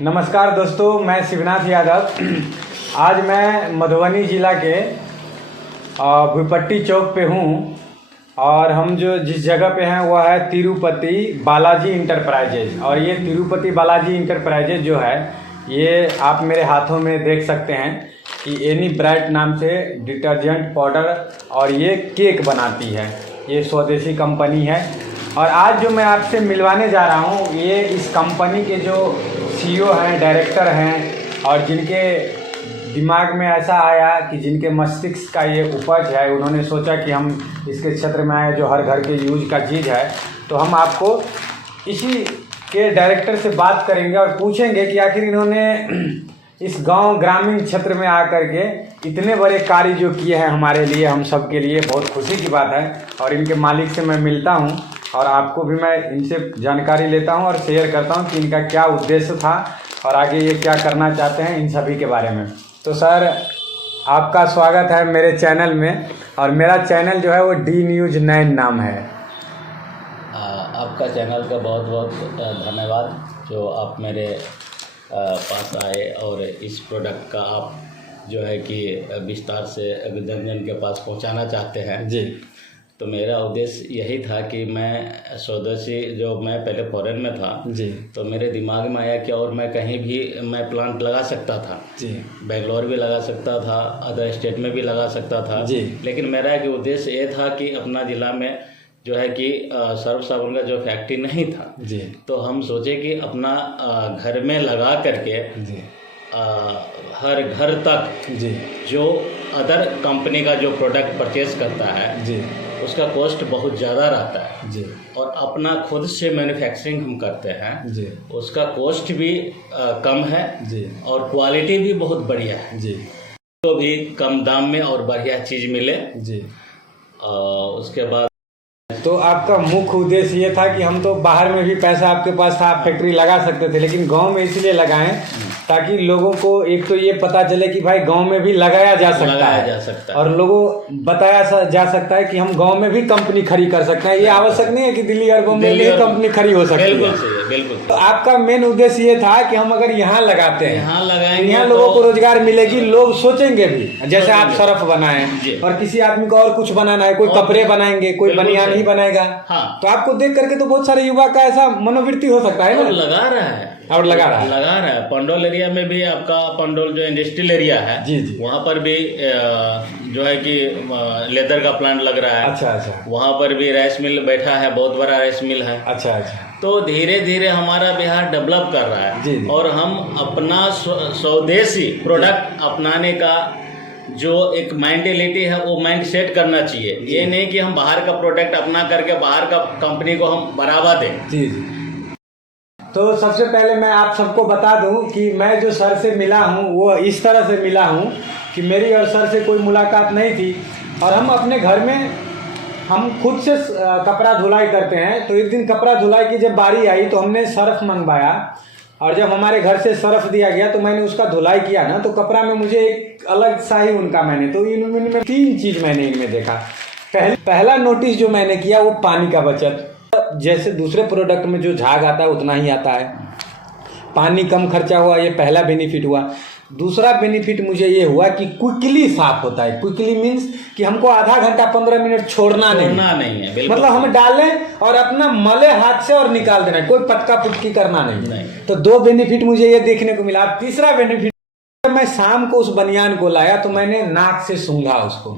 नमस्कार दोस्तों, मैं शिवनाथ यादव। आज मैं मधुबनी ज़िला के भूपट्टी चौक पे हूँ और हम जो जिस जगह पे हैं वह है तिरुपति बालाजी इंटरप्राइजेज। और ये तिरुपति बालाजी इंटरप्राइजेज जो है ये आप मेरे हाथों में देख सकते हैं कि एनी ब्राइट नाम से डिटर्जेंट पाउडर और ये केक बनाती है। ये स्वदेशी कंपनी है और आज जो मैं आपसे मिलवाने जा रहा हूँ ये इस कंपनी के जो सीईओ हैं, डायरेक्टर हैं और जिनके दिमाग में ऐसा आया कि जिनके मस्तिष्क का ये उपज है, उन्होंने सोचा कि हम इसके क्षेत्र में आए जो हर घर के यूज का चीज़ है। तो हम आपको इसी के डायरेक्टर से बात करेंगे और पूछेंगे कि आखिर इन्होंने इस गांव ग्रामीण क्षेत्र में आकर के इतने बड़े कार्य जो किए हैं हमारे लिए, हम सब के लिए बहुत खुशी की बात है। और इनके मालिक से मैं मिलता हूं और आपको भी मैं इनसे जानकारी लेता हूं और शेयर करता हूं कि इनका क्या उद्देश्य था और आगे ये क्या करना चाहते हैं, इन सभी के बारे में। तो सर, आपका स्वागत है मेरे चैनल में। और मेरा चैनल जो है वो डी न्यूज़ 9 नाम है। आपका चैनल का बहुत बहुत धन्यवाद जो आप मेरे पास आए और इस प्रोडक्ट का आप जो है कि विस्तार से जन जन के पास पहुंचाना चाहते हैं जी। तो मेरा उद्देश्य यही था कि मैं स्वदेशी, जो मैं पहले फॉरेन में था जी, तो मेरे दिमाग में आया कि और मैं कहीं भी मैं प्लांट लगा सकता था जी। बेंगलोर भी लगा सकता था, अदर स्टेट में भी लगा सकता था जी। लेकिन मेरा एक उद्देश्य ये था कि अपना ज़िला में जो है कि सर्फ साबुन का जो फैक्ट्री नहीं था जी, तो हम सोचे कि अपना घर में लगा करके जी, हर घर तक जी जो अदर कंपनी का जो प्रोडक्ट परचेज करता है जी, उसका कॉस्ट बहुत ज़्यादा रहता है जी, और अपना खुद से मैन्युफैक्चरिंग हम करते हैं जी, उसका कॉस्ट भी कम है जी, और क्वालिटी भी बहुत बढ़िया है जी, तो भी कम दाम में और बढ़िया चीज़ मिले जी। उसके बाद तो आपका मुख्य उद्देश्य ये था कि हम तो बाहर में भी पैसा आपके पास था, आप फैक्ट्री लगा सकते थे, लेकिन गांव में इसलिए लगाएं ताकि लोगों को एक तो ये पता चले कि भाई गांव में भी लगाया जा सकता है और लोगों बताया जा सकता है कि हम गांव में भी कंपनी खड़ी कर सकते हैं। ये आवश्यक नहीं है कि दिल्ली और बम्बई में कंपनी खड़ी हो सकती है। बिल्कुल। तो आपका मेन उद्देश्य ये था कि हम अगर यहाँ लगाते हैं, यहाँ लगाएंगे, यहाँ लोगों को रोजगार मिलेगी, लोग सोचेंगे भी। जैसे आप सरफ बनाए और किसी आदमी को और कुछ बनाना है, कोई कपड़े बनाएंगे, कोई बनियान ही बनाएगा, तो आपको देख करके तो बहुत सारे युवा का ऐसा मनोवृत्ति हो सकता है ना। लगा रहा है और लगा रहा है। पंडोल एरिया में भी आपका पंडोल जो इंडस्ट्रियल एरिया है जी, वहाँ पर भी जो है कि लेदर का प्लांट लग रहा है। अच्छा। वहाँ पर भी राइस मिल बैठा है, बहुत बड़ा राइस मिल है। अच्छा। तो धीरे धीरे हमारा बिहार डेवलप कर रहा है जी। और हम अपना स्वदेशी प्रोडक्ट अपनाने का जो एक मेंटेलिटी है वो माइंड सेट करना चाहिए। ये नहीं कि हम बाहर का प्रोडक्ट अपना करके बाहर का कंपनी को हम बढ़ावा दें जी। तो सबसे पहले मैं आप सबको बता दूं कि मैं जो सर से मिला हूं वो इस तरह से मिला हूं कि मेरी और सर से कोई मुलाकात नहीं थी और हम अपने घर में हम खुद से कपड़ा धुलाई करते हैं। तो एक दिन कपड़ा धुलाई की जब बारी आई तो हमने सर्फ मंगवाया और जब हमारे घर से सर्फ दिया गया तो मैंने उसका धुलाई किया ना, तो कपड़ा में मुझे एक अलग सा ही उनका तो इनमें 3 चीज़ मैंने इनमें देखा। पहला नोटिस जो मैंने किया वो पानी का बचत। जैसे दूसरे प्रोडक्ट में जो झाग आता है उतना ही आता है, पानी कम खर्चा हुआ, ये पहला बेनिफिट हुआ। दूसरा बेनिफिट मुझे ये हुआ कि क्विकली साफ होता है। क्विकली मीन्स कि हमको आधा घंटा 15 मिनट छोड़ना नहीं है। मतलब हम डालें और अपना मले हाथ से और निकाल देना, कोई पटका पुटकी करना नहीं। तो 2 बेनिफिट मुझे ये देखने को मिला। तीसरा बेनिफिट, मैं शाम को उस बनियान को लाया तो मैंने नाक से सूंघा उसको,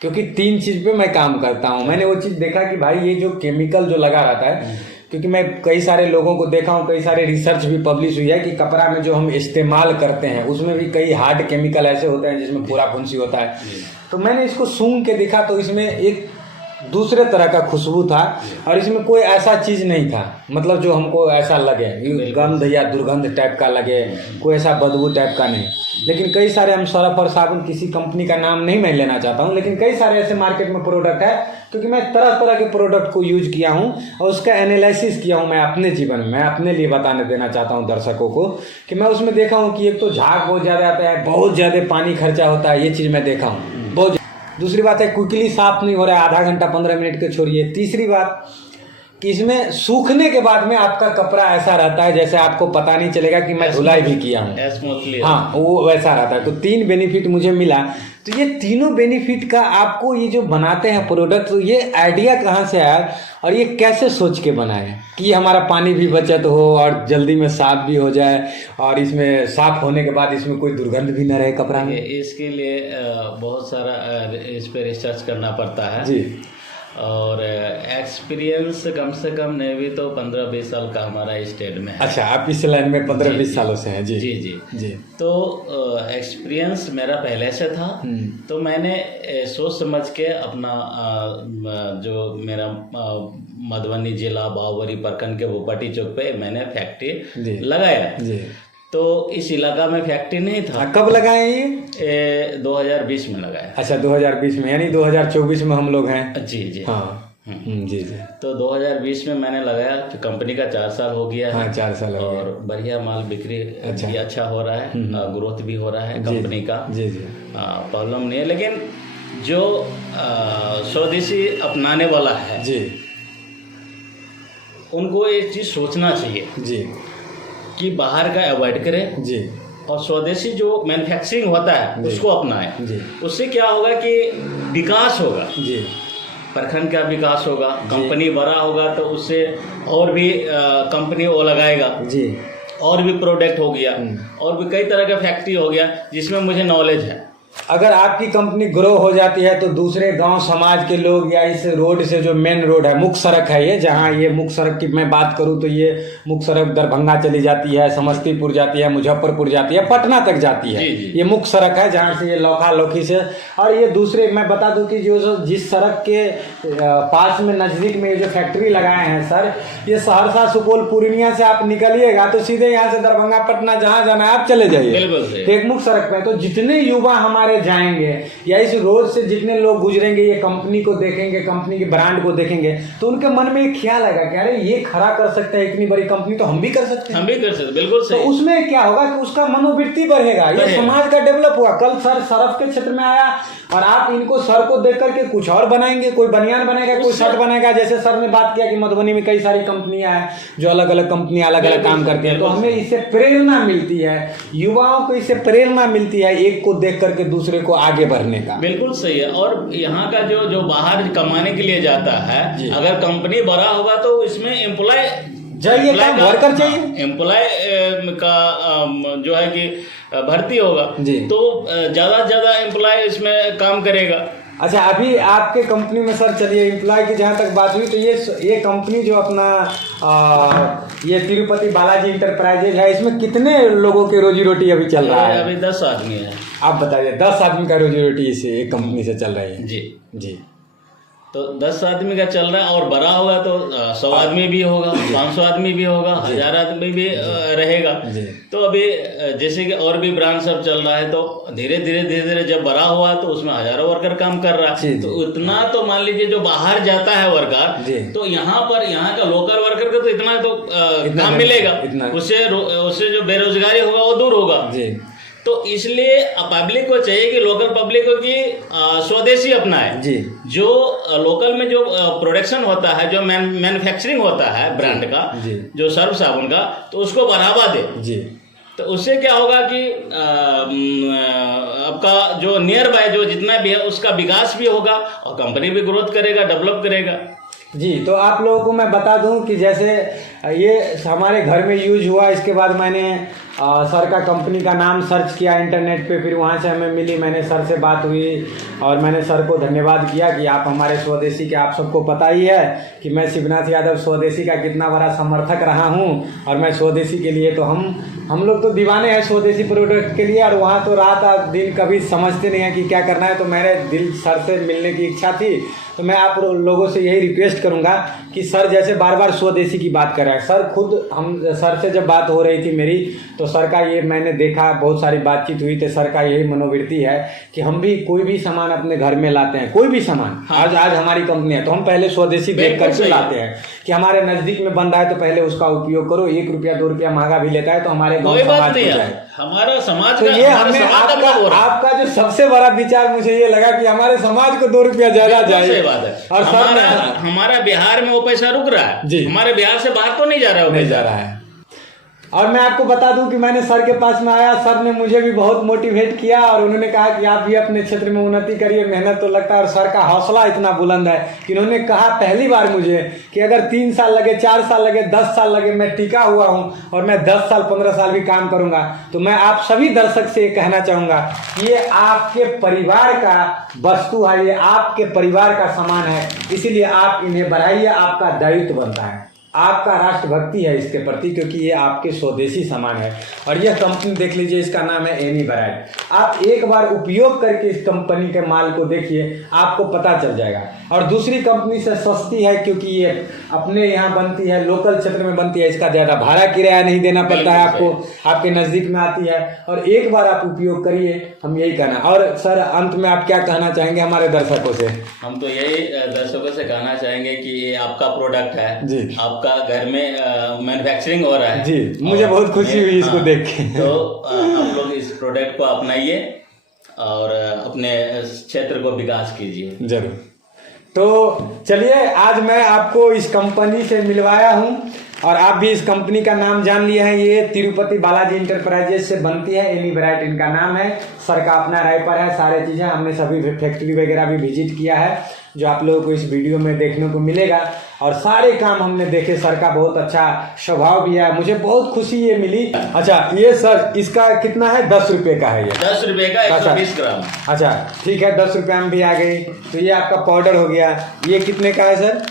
क्योंकि 3 चीज पे मैं काम करता हूँ। मैंने वो चीज देखा कि भाई ये जो केमिकल जो लगा रहता है, क्योंकि मैं कई सारे लोगों को देखा हूँ, कई सारे रिसर्च भी पब्लिश हुई है कि कपड़ा में जो हम इस्तेमाल करते हैं उसमें भी कई हार्ड केमिकल ऐसे होते हैं जिसमें पूरा फुंसी होता है। तो मैंने इसको सूंघ के देखा तो इसमें एक दूसरे तरह का खुशबू था और इसमें कोई ऐसा चीज़ नहीं था, मतलब जो हमको ऐसा लगे गंध या दुर्गंध टाइप का लगे, कोई ऐसा बदबू टाइप का नहीं। लेकिन कई सारे हम सर्फ और साबुन, किसी कंपनी का नाम नहीं मैं लेना चाहता हूँ, लेकिन कई सारे ऐसे मार्केट में प्रोडक्ट है, क्योंकि मैं तरह तरह के प्रोडक्ट को यूज किया हूँ और उसका एनालिसिस किया हूँ मैं अपने जीवन में। मैं अपने लिए बताने देना चाहता हूँ दर्शकों को कि मैं उसमें देखा हूँ कि एक तो झाग बहुत ज़्यादा आता है, बहुत ज़्यादा पानी खर्चा होता है, ये चीज़ मैं देखा हूँ बहुत। दूसरी बात है क्विकली साफ नहीं हो रहा है, आधा घंटा 15 मिनट के छोड़िए। तीसरी बात कि इसमें सूखने के बाद में आपका कपड़ा ऐसा रहता है जैसे आपको पता नहीं चलेगा कि मैं धुलाई भी किया हूँ। स्मूथली, हाँ, वो वैसा रहता है। तो 3 बेनिफिट मुझे मिला। तो ये तीनों बेनिफिट का आपको ये जो बनाते हैं प्रोडक्ट, तो ये आइडिया कहाँ से आया और ये कैसे सोच के बनाए कि हमारा पानी भी बचत हो और जल्दी में साफ भी हो जाए और इसमें साफ होने के बाद इसमें कोई दुर्गंध भी न रहे कपड़ा में? इसके लिए बहुत सारा इस पे रिसर्च करना पड़ता है जी। और एक्सपीरियंस कम से कम नहीं भी तो 15-20 साल का हमारा स्टेट में है। अच्छा, आप इस लाइन में 15-20 सालों से हैं? जी जी जी जी। तो एक्सपीरियंस मेरा पहले से था। तो मैंने सोच समझ के अपना जो मेरा मधुबनी जिला बावरी प्रखंड के भोपाटी चौक पे मैंने फैक्ट्री लगाया। जी। तो इस इलाका में फैक्ट्री नहीं था। कब लगाए ये? 2020 में लगाया। अच्छा, 2020 में, यानी 2024 में हम लोग हैं। जी जी हाँ। जी जी। तो 2020 में मैंने लगाया। तो कंपनी का 4 साल हो गया है। हाँ, 4 साल हो गया। और बढ़िया माल बिक्री भी अच्छा हो रहा है, ग्रोथ भी हो रहा है कंपनी का। जी जी। प्रॉब्लम नहीं है। लेकिन जो स्वदेशी अपनाने वाला है जी, उनको एक चीज़ सोचना चाहिए जी, कि बाहर का अवॉइड करें जी, और स्वदेशी जो मैन्युफैक्चरिंग होता है उसको अपनाएं। जी। उससे क्या होगा कि विकास होगा, जी, प्रखंड का विकास होगा, कंपनी बड़ा होगा तो उससे और भी कंपनी वो लगाएगा जी, और भी प्रोडक्ट हो गया और भी कई तरह का फैक्ट्री हो गया जिसमें मुझे नॉलेज है। अगर आपकी कंपनी ग्रो हो जाती है तो दूसरे गांव समाज के लोग या इस रोड से, जो मेन रोड है, मुख्य सड़क है ये, जहां ये मुख्य सड़क की मैं बात करूं तो ये मुख्य सड़क दरभंगा चली जाती है, समस्तीपुर जाती है, मुजफ्फरपुर जाती है, पटना तक जाती है। ये मुख्य सड़क है जहां से ये लौखा लौखी से, और ये दूसरे मैं बता दूं कि जो जिस सड़क के पास में नज़दीक में ये जो फैक्ट्री लगाए हैं सर, ये सहरसा, सुपौल, पूर्णिया से आप निकलिएगा तो सीधे यहाँ से दरभंगा, पटना, जहाँ जाना है आप चले जाइए, एक मुख्य सड़क पे। तो जितने युवा हमारे जाएंगे या इस रोड से जितने लोग गुजरेंगे, ये कंपनी को देखेंगे, कंपनी के ब्रांड को देखेंगे, तो उनके मन में एक ख्याल आएगा कि अरे ये खड़ा कर सकता है इतनी बड़ी कंपनी, तो हम भी कर सकते हैं। हम भी कर सकते, बिल्कुल सही। तो उसमें क्या होगा कि उसका मनोवृत्ति बढ़ेगा, ये समाज का डेवलप हुआ। कल सर सरफ के क्षेत्र में आया और आप इनको सर को देख करके कुछ और बनाएंगे, कोई बनियान बनेगा, कोई शर्ट बनेगा। जैसे सर ने बात किया कि मधुबनी में कई सारी कंपनियां हैं जो अलग अलग कंपनियां अलग अलग काम करती हैं, तो हमें इससे प्रेरणा मिलती है, युवाओं को इससे प्रेरणा मिलती है एक को देख करके दूसरे को आगे बढ़ने का। बिल्कुल सही है। और यहाँ का जो बाहर कमाने के लिए जाता है, अगर कंपनी बड़ा होगा तो इसमें एम्प्लॉय चाहिए, वर्कर चाहिए, एम्प्लॉय का जो है कि भर्ती होगा तो ज्यादा से ज्यादा एम्प्लॉय इसमें काम करेगा। अच्छा, अभी आपके कंपनी में सर, चलिए एम्प्लॉय की जहाँ तक बात हुई, तो ये कंपनी जो अपना ये तिरुपति बालाजी इंटरप्राइजेज है, इसमें कितने लोगों की रोजी रोटी अभी चल रहा है? अभी 10 आदमी है। आप बताइए, 10 आदमी का रोजी रोटी इसे एक कंपनी से चल रही है? जी जी। तो 10 आदमी का चल रहा है और बड़ा होगा तो 100 आदमी भी होगा, 500 आदमी भी होगा, 1000 आदमी भी रहेगा। तो अभी जैसे कि और भी ब्रांड सब चल रहा है, तो धीरे धीरे जब बड़ा हुआ तो उसमें हजारों वर्कर काम कर रहा है। तो उतना तो मान लीजिए जो बाहर जाता है वर्कर, तो यहाँ का लोकल वर्कर का तो इतना तो काम मिलेगा, उससे जो बेरोजगारी होगा वो दूर होगा। तो इसलिए पब्लिक को चाहिए कि लोकल पब्लिक को कि स्वदेशी अपनाए। जो लोकल में जो प्रोडक्शन होता है, जो मैन्युफैक्चरिंग होता है ब्रांड का, जो सर्फ साबुन का, तो उसको बढ़ावा दे। तो उससे क्या होगा कि आपका जो नियर बाय जो जितना भी है उसका विकास भी होगा और कंपनी भी ग्रोथ करेगा, डेवलप करेगा। जी। तो आप लोगों को मैं बता दूं कि जैसे ये हमारे घर में यूज हुआ, इसके बाद मैंने सर का कंपनी का नाम सर्च किया इंटरनेट पे, फिर वहाँ से हमें मिली, मैंने सर से बात हुई और मैंने सर को धन्यवाद किया कि आप हमारे स्वदेशी के, आप सबको पता ही है कि मैं शिवनाथ यादव स्वदेशी का कितना बड़ा समर्थक रहा हूँ और मैं स्वदेशी के लिए, तो हम लोग तो दीवाने हैं स्वदेशी प्रोडक्ट के लिए। और वहाँ तो रात दिन कभी समझते नहीं हैं कि क्या करना है, तो मेरे दिल सर से मिलने की इच्छा थी। तो मैं आप लोगों से यही रिक्वेस्ट करूंगा कि सर जैसे बार बार स्वदेशी की बात कर रहे हैं, सर खुद, हम सर से जब बात हो रही थी मेरी, तो सर का ये मैंने देखा, बहुत सारी बातचीत हुई, तो सर का यही मनोवृत्ति है कि हम भी कोई भी सामान अपने घर में लाते हैं, कोई भी सामान। आज हमारी कंपनी है तो हम पहले स्वदेशी देख करके लाते हैं कि हमारे नजदीक में बन रहा है तो पहले उसका उपयोग करो। 1 रुपया 2 रुपया महंगा भी लेता है तो हमारे गाँव समाज को जाए, हमारा समाज। तो ये हमें आपका जो सबसे बड़ा विचार मुझे ये लगा कि हमारे समाज को 2 रुपया ज्यादा जाए। और हमारा बिहार में वो पैसा रुक रहा है जी, हमारे बिहार से बाहर तो नहीं जा रहा है, नहीं जा रहा है। और मैं आपको बता दूं कि मैंने सर के पास में आया, सर ने मुझे भी बहुत मोटिवेट किया और उन्होंने कहा कि आप भी अपने क्षेत्र में उन्नति करिए, मेहनत तो लगता है। और सर का हौसला इतना बुलंद है कि उन्होंने कहा पहली बार मुझे कि अगर 3 साल लगे, 4 साल लगे, 10 साल लगे, मैं टिका हुआ हूं और मैं 10 साल 15 साल भी काम करूंगा। तो मैं आप सभी दर्शक से ये कहना चाहूंगा, ये आपके परिवार का वस्तु है, ये आपके परिवार का सामान है, इसीलिए आप इन्हें बढ़ाइए। आपका दायित्व बनता है, आपका राष्ट्रभक्ति है इसके प्रति, क्योंकि ये आपके स्वदेशी सामान है। और यह कंपनी देख लीजिए, इसका नाम है एनी वैराइट। आप एक बार उपयोग करके इस कंपनी के माल को देखिए, आपको पता चल जाएगा। और दूसरी कंपनी से सस्ती है क्योंकि ये अपने यहाँ बनती है, लोकल क्षेत्र में बनती है, इसका ज़्यादा भाड़ा किराया नहीं देना पड़ता है आपको, आपके नज़दीक में आती है। और एक बार आप उपयोग करिए, हम यही कहना। और सर अंत में आप क्या कहना चाहेंगे हमारे दर्शकों से? हम तो यही दर्शकों से कहना चाहेंगे कि ये आपका प्रोडक्ट है जी, आपका घर में मैन्युफैक्चरिंग हो रहा है जी, मुझे बहुत खुशी हुई इसको देख के। तो आप लोग इस प्रोडक्ट को अपनाइए और अपने क्षेत्र को विकास कीजिए जरूर। तो चलिए, आज मैं आपको इस कंपनी से मिलवाया हूं और आप भी इस कंपनी का नाम जान लिए हैं। ये तिरुपति बालाजी इंटरप्राइजेस से बनती है, एनी वैराइट इनका नाम है। सर का अपना राइपर है, सारे चीज़ें हमने सभी फैक्ट्री वगैरह भी विजिट किया है, जो आप लोगों को इस वीडियो में देखने को मिलेगा। और सारे काम हमने देखे, सर का बहुत अच्छा स्वभाव भी है, मुझे बहुत खुशी ये मिली। अच्छा ये सर इसका कितना है? 10 रुपये का है ये, 10 रुपये का 120 ग्राम। अच्छा ठीक है, 10 रुपये में भी आ गई। तो ये आपका पाउडर हो गया। ये कितने का है सर?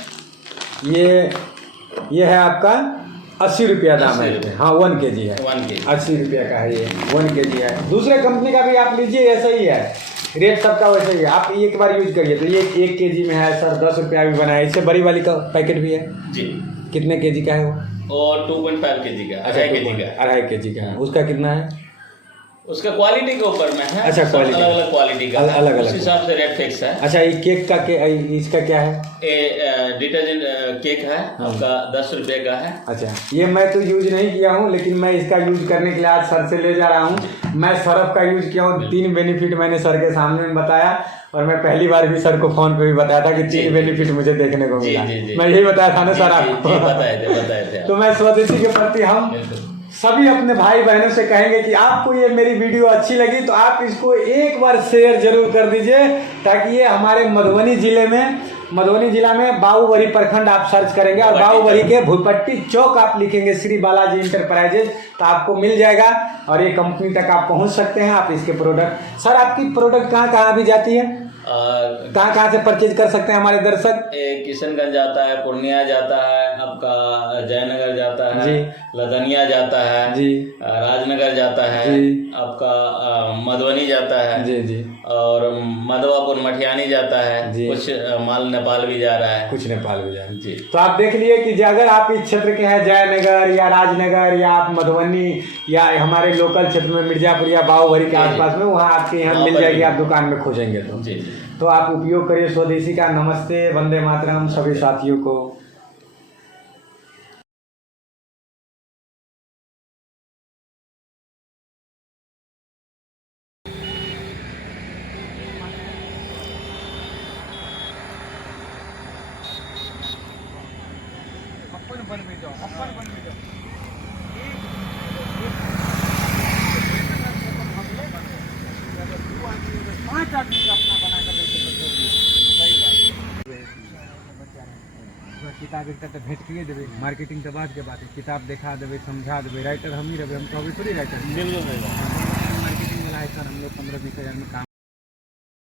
ये है आपका 80 रुपया दाम है। हाँ 1 kg है, 80 रुपया का है ये, 1 kg है। दूसरे कंपनी का भी आप लीजिए, ऐसा ही है, रेट सबका वैसे ही है। आप एक बार यूज करिए। तो ये 1 kg में है सर, 10 रुपया भी बना है। इससे बड़ी वाली का पैकेट भी है जी। कितने kg का है वो? और 2.5 kg का, 2.5 kg का है। उसका कितना है? उसका क्वालिटी के ऊपर में है। अच्छा क्वालिटी, अलग अलग क्वालिटी का, अलग अलग उस हिसाब से रेट फिक्स है। अच्छा ये केक का इसका क्या है? डिटर्जेंट केक है आपका 10 रुपये का है। अच्छा ये मैं तो यूज नहीं किया हूँ, लेकिन मैं इसका यूज करने के लिए आज सर से ले जा रहा हूँ। मैं सरफ का यूज किया हूँ, 3 बेनिफिट मैंने सर के सामने बताया। और मैं पहली बार भी सर को फोन पे भी बताया था कि 3 बेनिफिट मुझे देखने को मिला। मैं यही बताया था ना सर आपको? बताए थे। तो मैं स्वदेशी के प्रति हम सभी अपने भाई बहनों से कहेंगे कि आपको ये मेरी वीडियो अच्छी लगी तो आप इसको एक बार शेयर जरूर कर दीजिए, ताकि ये हमारे मधुबनी जिला में बाबूबरी प्रखंड आप सर्च करेंगे और बाबूबरी के भूपट्टी चौक आप लिखेंगे श्री बालाजी इंटरप्राइजेज, तो आपको मिल जाएगा और ये कंपनी तक आप पहुंच सकते हैं। आप इसके प्रोडक्ट, सर आपकी प्रोडक्ट कहाँ भी जाती है, कहाँ से परचेज कर सकते हैं हमारे दर्शक? किशनगंज जाता है, पूर्णिया जाता है, आपका जयनगर जाता है, लदनिया जाता है जी, राजनगर जाता है जी, आपका मधुबनी जाता है जी, और मधवापुर मठियानी जाता है जी, कुछ माल नेपाल भी जा रहा है, कुछ नेपाल भी जा रहा है जी। तो आप देख लिए कि अगर आप इस क्षेत्र के हैं, जयनगर या राजनगर या आप मधुबनी या हमारे लोकल क्षेत्र में मिर्जापुर या बाबूबरी के आसपास में, वहाँ आपके यहाँ मिल जाएगी, आप दुकान में खोजेंगे तो आप उपयोग करिए स्वदेशी का। नमस्ते, वंदे मातरम सभी साथियों को। किताब एक तो भेंट किए देवे, मार्केटिंग के बाद के बात है, किताब देखा देवे, समझा देवे। राइटर हम ही रहे, हम तो अभी थोड़ी राइटर, मार्केटिंग वाला है सर। हम लोग 15-20 हज़ार में काम